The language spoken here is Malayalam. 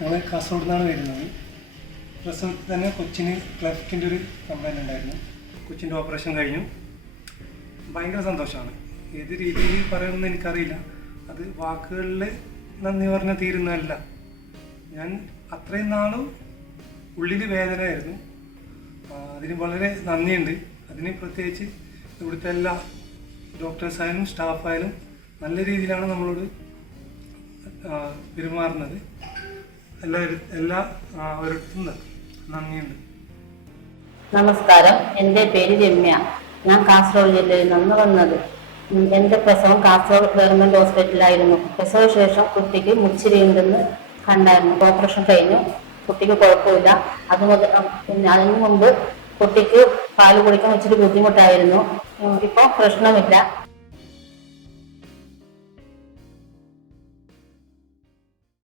ഞങ്ങൾ കാസർഗോഡ് നിന്നാണ് വരുന്നത്. പ്രസവത്തിൽ തന്നെ കൊച്ചിന് ക്ലെഫ്റ്റിൻ്റെ ഒരു കംപ്ലൈൻറ്റ് ഉണ്ടായിരുന്നു. കൊച്ചിൻ്റെ ഓപ്പറേഷൻ കഴിഞ്ഞു. ഭയങ്കര സന്തോഷമാണ്. ഏത് രീതിയിൽ പറയണമെന്ന് എനിക്കറിയില്ല. അത് വാക്കുകളിൽ നന്ദി പറഞ്ഞാൽ തീരുന്നതല്ല. ഞാൻ അത്രയും നാളും ഉള്ളിൽ വേദനയായിരുന്നു. അതിന് വളരെ നന്ദിയുണ്ട്. അതിന് പ്രത്യേകിച്ച് ഇവിടുത്തെ എല്ലാ ഡോക്ടേഴ്സായാലും സ്റ്റാഫായാലും നല്ല രീതിയിലാണ് നമ്മളോട് പെരുമാറുന്നത്. എല്ലാവരും നന്ദിയുണ്ട്. നമസ്കാരം, എൻ്റെ പേര് രമ്യ. ഞാൻ കാസർഗോഡ് ജില്ലയിൽ നിന്ന് വന്നത്. എൻ്റെ പ്രസവം കാസർഗോഡ് ഗവൺമെൻറ് ഹോസ്പിറ്റലിലായിരുന്നു. പ്രസവ ശേഷം കുട്ടിക്ക് മുച്ചിരിയുണ്ടെന്ന് കണ്ടായിരുന്നു. ഓപ്പറേഷൻ കഴിഞ്ഞു, കുട്ടിക്ക് കുഴപ്പമില്ല. പിന്നെ അതിനു മുമ്പ് കുട്ടിക്ക് പാല് കുടിക്കാൻ ഇച്ചിരി ബുദ്ധിമുട്ടായിരുന്നു. ഇപ്പോൾ പ്രശ്നമില്ല.